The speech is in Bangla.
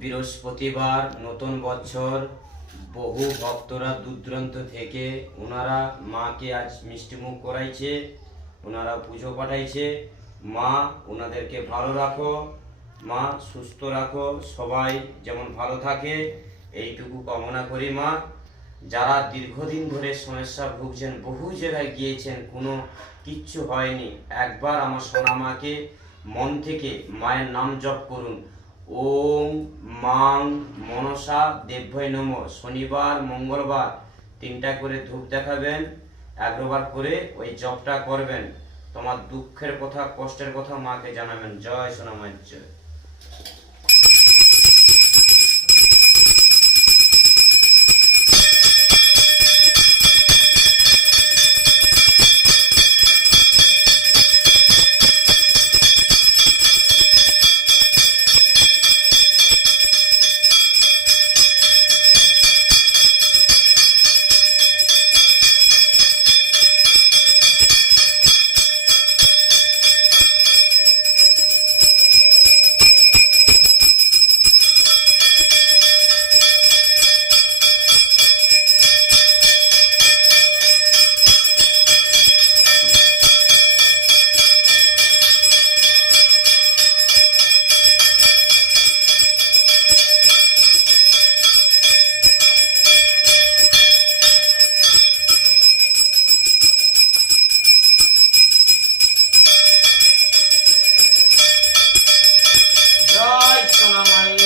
বৃহস্পতিবার নতুন বছর। বহু ভক্তরা দূর দূরান্ত থেকে ওনারা মাকে আজ মিষ্টিমুখ করাইছে, ওনারা পুজো পাঠাইছে। মা ওনাদেরকে ভালো রাখো, মা সুস্থ রাখো, সবাই যেমন ভালো থাকে এইটুকু কামনা করি মা। যারা দীর্ঘদিন ধরে সমস্যা ভুগছেন, বহু জায়গায় গিয়েছেন, কোনো কিচ্ছু হয়নি, একবার আমার সোনা মাকে মন থেকে মায়ের নাম জপ করুন। ওম মাং মনসা দেব্যই নমঃ। শনিবার মঙ্গলবার 3টা করে ধূপ দেখাবেন, 11বার করে ওই জপটা করবেন। তোমার দুঃখের কথা, কষ্টের কথা মাকে জানাবেন। জয় সোনা মায়ের জয়। জয় সোনা মায়ের